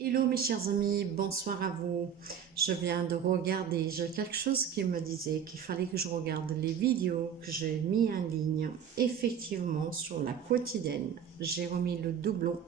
Hello mes chers amis, bonsoir à vous. Je viens de regarder, j'ai quelque chose qui me disait qu'il fallait que je regarde les vidéos que j'ai mis en ligne. Effectivement, sur la quotidienne, j'ai remis le doublon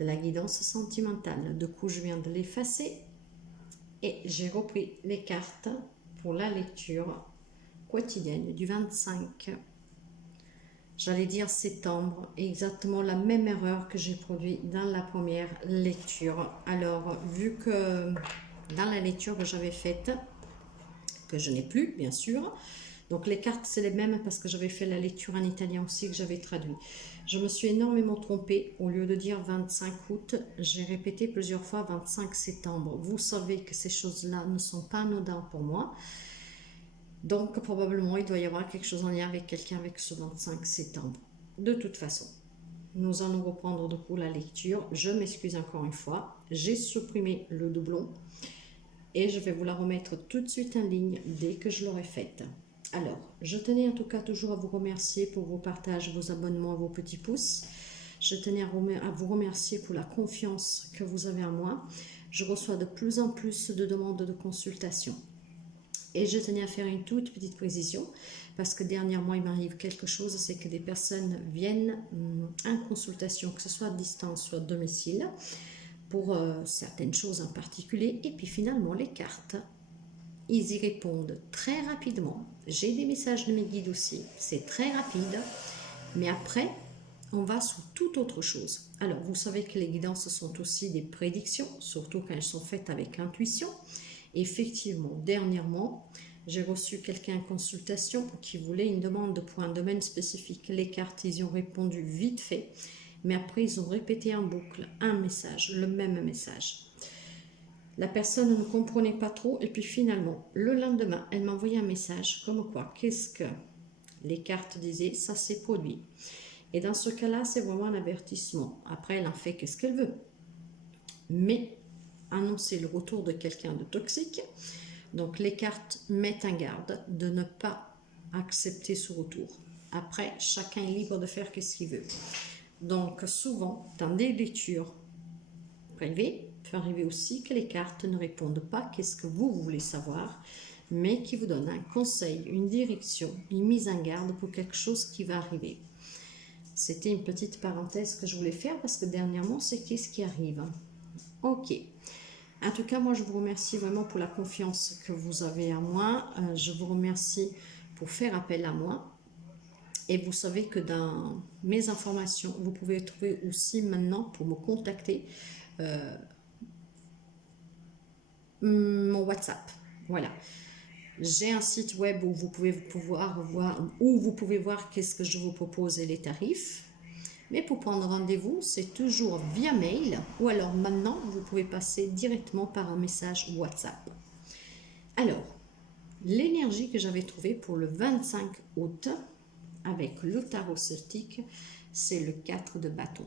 de la guidance sentimentale. Du coup, je viens de l'effacer et j'ai repris les cartes pour la lecture quotidienne du 25. J'allais dire septembre, exactement la même erreur que j'ai produite dans la première lecture. Alors, vu que dans la lecture que j'avais faite, que je n'ai plus, bien sûr, donc les cartes, c'est les mêmes parce que j'avais fait la lecture en italien aussi, que j'avais traduit. Je me suis énormément trompée. Au lieu de dire 25 août, j'ai répété plusieurs fois 25 septembre. Vous savez que ces choses-là ne sont pas anodines pour moi. Donc, probablement, il doit y avoir quelque chose en lien avec quelqu'un avec ce 25 septembre. De toute façon, nous allons reprendre du coup la lecture. Je m'excuse encore une fois. J'ai supprimé le doublon et je vais vous la remettre tout de suite en ligne dès que je l'aurai faite. Alors, je tenais en tout cas toujours à vous remercier pour vos partages, vos abonnements, vos petits pouces. Je tenais à vous remercier pour la confiance que vous avez en moi. Je reçois de plus en plus de demandes de consultation. Et je tenais à faire une toute petite précision parce que dernièrement il m'arrive quelque chose, c'est que des personnes viennent en consultation, que ce soit à distance, soit à domicile, pour certaines choses en particulier, et puis finalement les cartes, ils y répondent très rapidement. J'ai des messages de mes guides aussi, c'est très rapide, mais après on va sur toute autre chose. Alors vous savez que les guidances sont aussi des prédictions, surtout quand elles sont faites avec intuition. Effectivement, dernièrement, j'ai reçu quelqu'un en consultation qui voulait une demande pour un domaine spécifique. Les cartes, ils y ont répondu vite fait, mais après, ils ont répété en boucle un message, le même message. La personne ne comprenait pas trop, et puis finalement, le lendemain, elle m'a envoyé un message comme quoi, qu'est-ce que les cartes disaient, ça s'est produit. Et dans ce cas-là, c'est vraiment un avertissement. Après, elle en fait qu'est-ce qu'elle veut. Mais annoncer le retour de quelqu'un de toxique, donc les cartes mettent en garde de ne pas accepter ce retour. Après, chacun est libre de faire ce qu'il veut. Donc souvent, dans des lectures privées, il peut arriver aussi que les cartes ne répondent pas qu'est-ce que vous voulez savoir, mais qui vous donnent un conseil, une direction, une mise en garde pour quelque chose qui va arriver. C'était une petite parenthèse que je voulais faire parce que dernièrement, c'est qu'est-ce qui arrive. Ok. En tout cas, moi, je vous remercie vraiment pour la confiance que vous avez en moi. Je vous remercie pour faire appel à moi. Et vous savez que dans mes informations, vous pouvez trouver aussi maintenant pour me contacter mon WhatsApp. Voilà. J'ai un site web où vous pouvez voir qu'est-ce que je vous propose et les tarifs. Mais pour prendre rendez-vous, c'est toujours via mail ou alors maintenant, vous pouvez passer directement par un message WhatsApp. Alors, l'énergie que j'avais trouvée pour le 25 août avec le tarot celtique, c'est le 4 de bâton.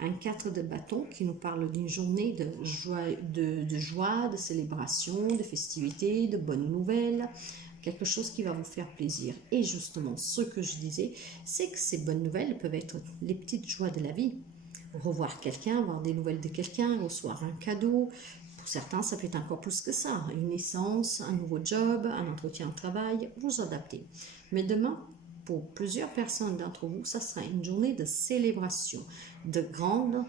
Un 4 de bâton qui nous parle d'une journée de joie, de célébration, de festivités, de bonnes nouvelles, quelque chose qui va vous faire plaisir. Et justement, ce que je disais, c'est que ces bonnes nouvelles peuvent être les petites joies de la vie. Revoir quelqu'un, avoir des nouvelles de quelqu'un, recevoir un cadeau. Pour certains, ça peut être encore plus que ça. Une naissance, un nouveau job, un entretien de travail, vous adaptez. Mais demain, pour plusieurs personnes d'entre vous, ça sera une journée de célébration, de grande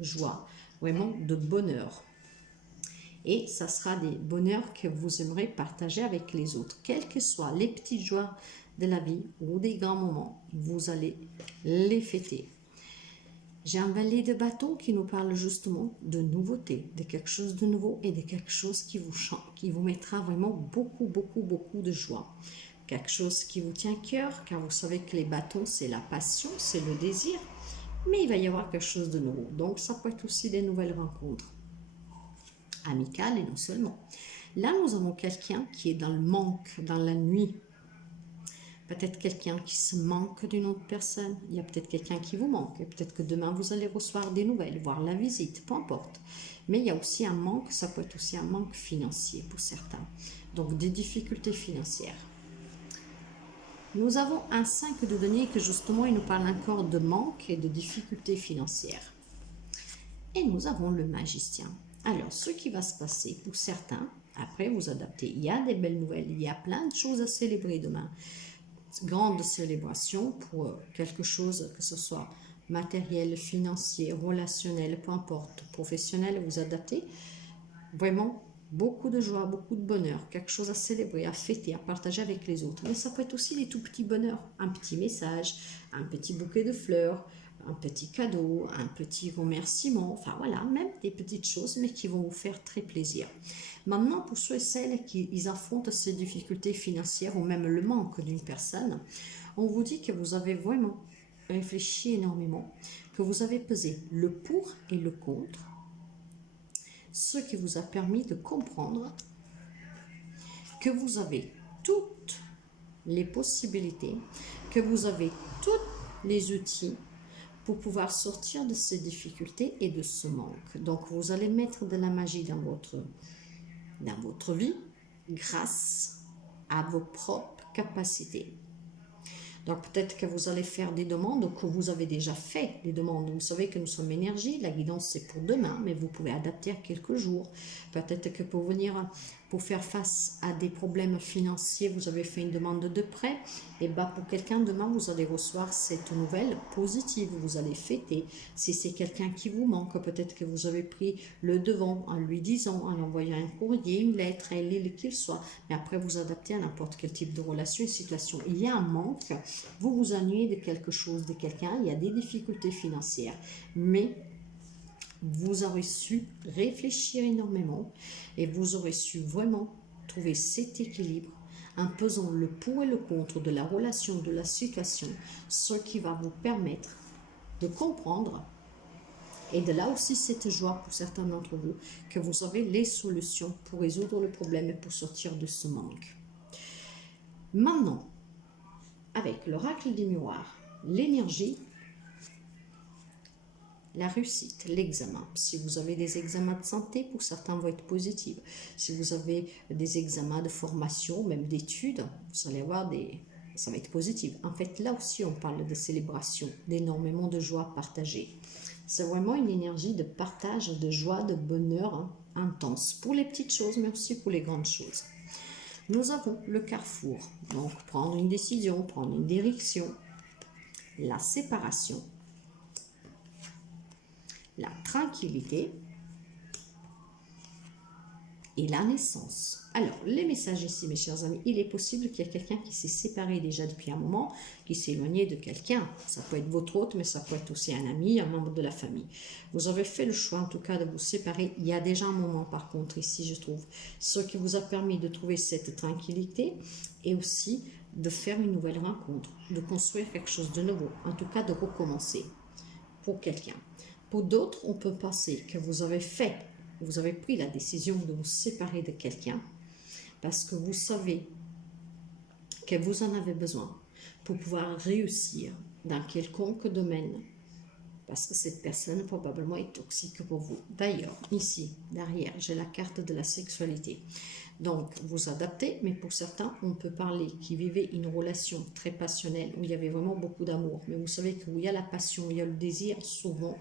joie, vraiment de bonheur. Et ça sera des bonheurs que vous aimerez partager avec les autres. Quelles que soient les petites joies de la vie ou des grands moments, vous allez les fêter. J'ai un valet de bâton qui nous parle justement de nouveauté, de quelque chose de nouveau et de quelque chose qui vous mettra vraiment beaucoup de joie. Quelque chose qui vous tient à cœur, car vous savez que les bâtons, c'est la passion, c'est le désir, mais il va y avoir quelque chose de nouveau. Donc, ça peut être aussi des nouvelles rencontres amicales et non seulement. Là, nous avons quelqu'un qui est dans le manque, dans la nuit. Peut-être quelqu'un qui se manque d'une autre personne. Il y a peut-être quelqu'un qui vous manque. Et peut-être que demain, vous allez recevoir des nouvelles, voir la visite, peu importe. Mais il y a aussi un manque, ça peut être aussi un manque financier pour certains. Donc, des difficultés financières. Nous avons un 5 de denier que justement, il nous parle encore de manque et de difficultés financières. et nous avons le magicien. Alors, ce qui va se passer pour certains, après vous adaptez, il y a des belles nouvelles, il y a plein de choses à célébrer demain. Grande célébration pour quelque chose, que ce soit matériel, financier, relationnel, peu importe, professionnel, vous adaptez. Vraiment, beaucoup de joie, beaucoup de bonheur, quelque chose à célébrer, à fêter, à partager avec les autres. Mais ça peut être aussi des tout petits bonheurs, un petit message, un petit bouquet de fleurs, un petit cadeau, un petit remerciement, enfin voilà, même des petites choses, mais qui vont vous faire très plaisir. Maintenant, pour ceux et celles qui affrontent ces difficultés financières ou même le manque d'une personne, on vous dit que vous avez vraiment réfléchi énormément, que vous avez pesé le pour et le contre, ce qui vous a permis de comprendre que vous avez toutes les possibilités, que vous avez tous les outils pour pouvoir sortir de ces difficultés et de ce manque. Donc, vous allez mettre de la magie dans votre vie grâce à vos propres capacités. Donc, peut-être que vous allez faire des demandes, que vous avez déjà fait des demandes. Vous savez que nous sommes énergie, la guidance c'est pour demain, mais vous pouvez adapter à quelques jours. Peut-être que pour faire face à des problèmes financiers, vous avez fait une demande de prêt. Et bien, pour quelqu'un, demain, vous allez recevoir cette nouvelle positive. Vous allez fêter. Si c'est quelqu'un qui vous manque, peut-être que vous avez pris le devant en lui disant, en envoyant un courrier, une lettre, un lit, qu'il soit. Mais après, vous adaptez à n'importe quel type de relation et situation. Il y a un manque. Vous vous ennuyez de quelque chose, de quelqu'un. Il y a des difficultés financières. Mais vous aurez su réfléchir énormément et vous aurez su vraiment trouver cet équilibre en pesant le pour et le contre de la relation, de la situation, ce qui va vous permettre de comprendre, et de là aussi cette joie pour certains d'entre vous, que vous aurez les solutions pour résoudre le problème et pour sortir de ce manque. Maintenant, avec l'oracle des miroirs, l'énergie, la réussite, l'examen. Si vous avez des examens de santé, pour certains vont être positifs. Si vous avez des examens de formation, même d'études, vous allez avoir ça va être positif. En fait, là aussi, on parle de célébration, d'énormément de joie partagée. C'est vraiment une énergie de partage, de joie, de bonheur intense, pour les petites choses, mais aussi pour les grandes choses. Nous avons le carrefour, donc prendre une décision, prendre une direction, la séparation, la tranquillité et la naissance. Alors, les messages ici, mes chers amis, il est possible qu'il y ait quelqu'un qui s'est séparé déjà depuis un moment, qui s'est éloigné de quelqu'un. Ça peut être votre hôte, mais ça peut être aussi un ami, un membre de la famille. Vous avez fait le choix, en tout cas, de vous séparer. Il y a déjà un moment, par contre, ici, je trouve, ce qui vous a permis de trouver cette tranquillité et aussi de faire une nouvelle rencontre, de construire quelque chose de nouveau, en tout cas, de recommencer pour quelqu'un. Pour d'autres, on peut penser que vous avez pris la décision de vous séparer de quelqu'un parce que vous savez que vous en avez besoin pour pouvoir réussir dans quelconque domaine, parce que cette personne probablement est toxique pour vous. D'ailleurs, ici, derrière, j'ai la carte de la sexualité. Donc, vous adaptez, mais pour certains, on peut parler qui vivaient une relation très passionnelle, où il y avait vraiment beaucoup d'amour. Mais vous savez que où il y a la passion, il y a le désir, souvent,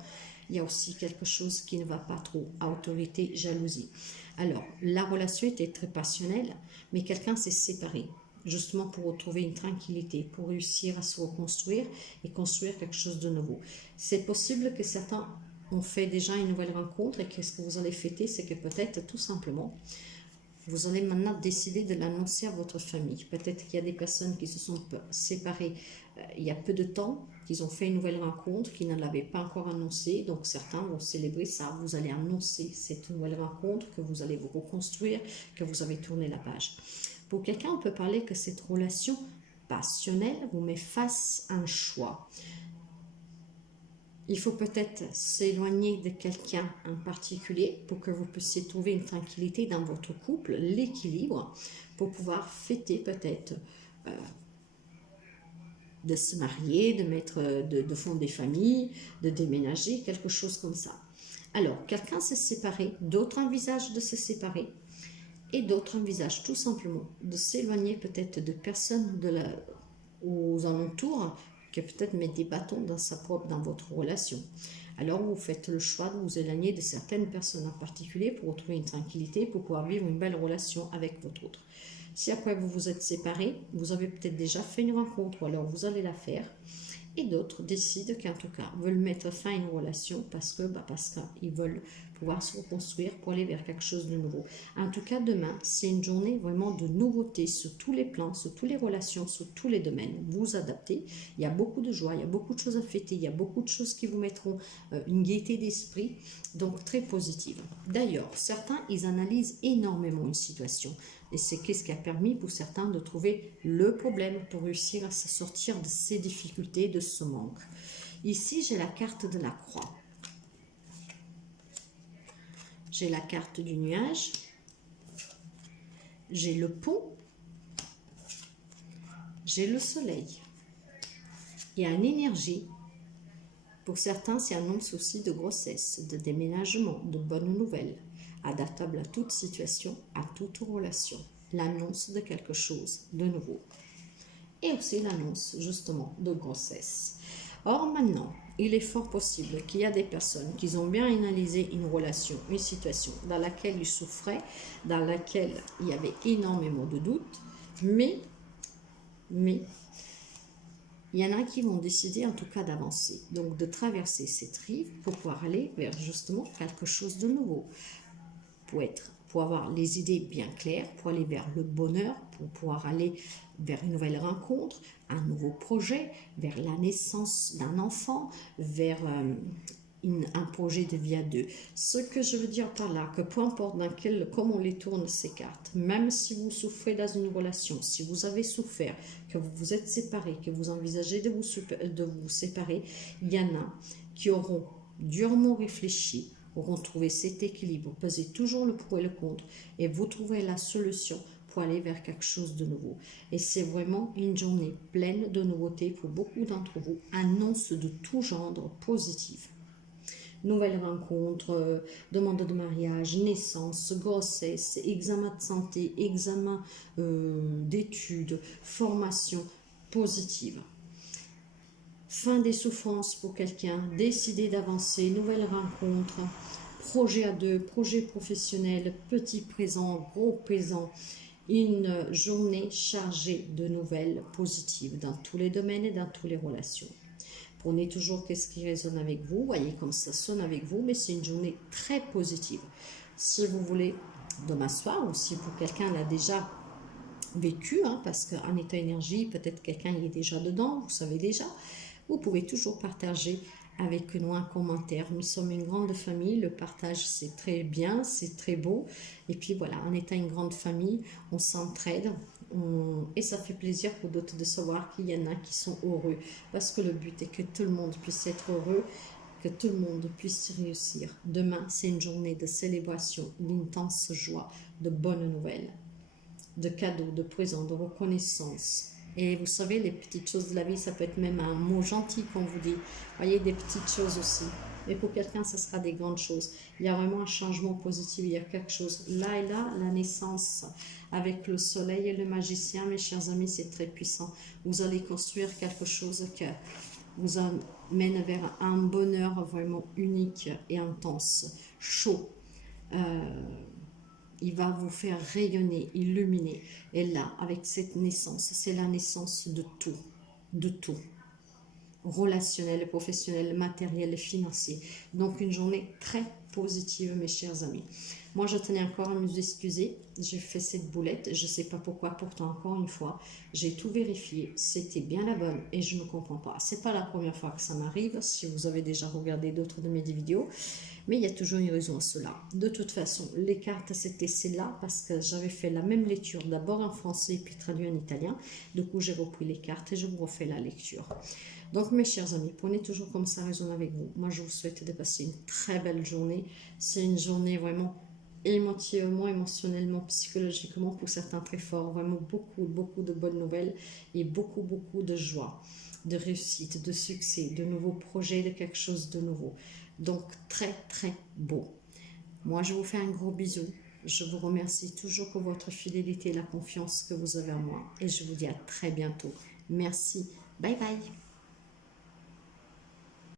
il y a aussi quelque chose qui ne va pas trop, autorité, jalousie. Alors, la relation était très passionnelle, mais quelqu'un s'est séparé, justement pour retrouver une tranquillité, pour réussir à se reconstruire et construire quelque chose de nouveau. C'est possible que certains ont fait déjà une nouvelle rencontre, et qu'est-ce que vous allez fêter, c'est que peut-être tout simplement, vous allez maintenant décider de l'annoncer à votre famille. Peut-être qu'il y a des personnes qui se sont séparées il y a peu de temps, qu'ils ont fait une nouvelle rencontre, qui ne l'avaient pas encore annoncé. Donc certains vont célébrer ça. Vous allez annoncer cette nouvelle rencontre, que vous allez vous reconstruire, que vous avez tourné la page. Pour quelqu'un, on peut parler que cette relation passionnelle vous met face à un choix. Il faut peut-être s'éloigner de quelqu'un en particulier pour que vous puissiez trouver une tranquillité dans votre couple, l'équilibre, pour pouvoir fêter peut-être de se marier, de fonder des familles, de déménager, quelque chose comme ça. Alors, quelqu'un s'est séparé, d'autres envisagent de se séparer, et d'autres envisagent tout simplement de s'éloigner peut-être de personnes aux alentours, qui peut-être mettent des bâtons dans votre relation. Alors vous faites le choix de vous éloigner de certaines personnes en particulier pour retrouver une tranquillité, pour pouvoir vivre une belle relation avec votre autre. Si après vous vous êtes séparés, vous avez peut-être déjà fait une rencontre ou alors vous allez la faire. Et d'autres décident qu'en tout cas veulent mettre fin à une relation parce qu'ils veulent pouvoir se reconstruire pour aller vers quelque chose de nouveau. En tout cas, demain, c'est une journée vraiment de nouveautés sur tous les plans, sur toutes les relations, sur tous les domaines. Vous vous adaptez, il y a beaucoup de joie, il y a beaucoup de choses à fêter, il y a beaucoup de choses qui vous mettront une gaieté d'esprit, donc très positive. D'ailleurs, certains, ils analysent énormément une situation. Et c'est ce qui a permis pour certains de trouver le problème pour réussir à se sortir de ces difficultés, de ce manque. Ici, j'ai la carte de la croix. J'ai la carte du nuage. J'ai le pont. J'ai le soleil. Il y a une énergie. Pour certains, c'est annonce aussi de grossesse, de déménagement, de bonnes nouvelles, adaptable à toute situation, à toute relation. L'annonce de quelque chose de nouveau. Et aussi l'annonce justement de grossesse. Or maintenant, il est fort possible qu'il y a des personnes qui ont bien analysé une relation, une situation dans laquelle ils souffraient, dans laquelle il y avait énormément de doutes, mais il y en a qui vont décider en tout cas d'avancer, donc de traverser cette rive pour pouvoir aller vers justement quelque chose de nouveau, pour avoir les idées bien claires, pour aller vers le bonheur, pour pouvoir aller vers une nouvelle rencontre, un nouveau projet, vers la naissance d'un enfant, vers un projet de vie à deux. Ce que je veux dire par là, que peu importe comment on les tourne ces cartes, même si vous souffrez dans une relation, si vous avez souffert, que vous vous êtes séparés, que vous envisagez de vous séparer, il y en a qui auront durement réfléchi, auront trouvé cet équilibre, pesez toujours le pour et le contre, et vous trouverez la solution pour aller vers quelque chose de nouveau. Et c'est vraiment une journée pleine de nouveautés pour beaucoup d'entre vous, annonce de tout genre positive. Nouvelles rencontres, demande de mariage, naissance, grossesse, examen de santé, examen d'études, formation positive. Fin des souffrances pour quelqu'un, décider d'avancer, nouvelles rencontres, projet à deux, projet professionnel, petit présent, gros présent, une journée chargée de nouvelles positives dans tous les domaines et dans toutes les relations. Prenez toujours qu'est-ce qui résonne avec vous, voyez comme ça sonne avec vous, mais c'est une journée très positive. Si vous voulez demain soir, ou si pour quelqu'un l'a déjà vécu, parce qu'en état énergie, peut-être quelqu'un y est déjà dedans, vous savez déjà, vous pouvez toujours partager avec nous un commentaire. Nous sommes une grande famille, le partage c'est très bien, c'est très beau. Et puis voilà, en étant une grande famille, on s'entraide et ça fait plaisir pour d'autres de savoir qu'il y en a qui sont heureux. Parce que le but est que tout le monde puisse être heureux, que tout le monde puisse réussir. Demain, c'est une journée de célébration, d'intense joie, de bonnes nouvelles, de cadeaux, de présents, de reconnaissance. Et vous savez, les petites choses de la vie, ça peut être même un mot gentil qu'on vous dit. Voyez, des petites choses aussi. Mais pour quelqu'un, ce sera des grandes choses. Il y a vraiment un changement positif, il y a quelque chose. Là et là, la naissance avec le soleil et le magicien, mes chers amis, c'est très puissant. Vous allez construire quelque chose qui vous amène vers un bonheur vraiment unique et intense, chaud. Il va vous faire rayonner, illuminer. Et là, avec cette naissance, c'est la naissance de tout. De tout. Relationnel, professionnel, matériel et financier. Donc, une journée très positive, mes chers amis. Moi, je tenais encore à me excuser. J'ai fait cette boulette. Je ne sais pas pourquoi. Pourtant, encore une fois, j'ai tout vérifié. C'était bien la bonne et je ne comprends pas. Ce n'est pas la première fois que ça m'arrive. Si vous avez déjà regardé d'autres de mes vidéos. Mais il y a toujours une raison à cela. De toute façon, les cartes, c'était celle-là parce que j'avais fait la même lecture d'abord en français puis traduit en italien. Du coup, j'ai repris les cartes et je vous refais la lecture. Donc, mes chers amis, prenez toujours comme ça raison avec vous. Moi, je vous souhaite de passer une très belle journée. C'est une journée vraiment émotivement, émotionnellement, psychologiquement, pour certains très fort. Vraiment beaucoup de bonnes nouvelles et beaucoup de joie, de réussite, de succès, de nouveaux projets, de quelque chose de nouveau. Donc, très beau. Moi, je vous fais un gros bisou. Je vous remercie toujours pour votre fidélité et la confiance que vous avez en moi. Et je vous dis à très bientôt. Merci. Bye bye.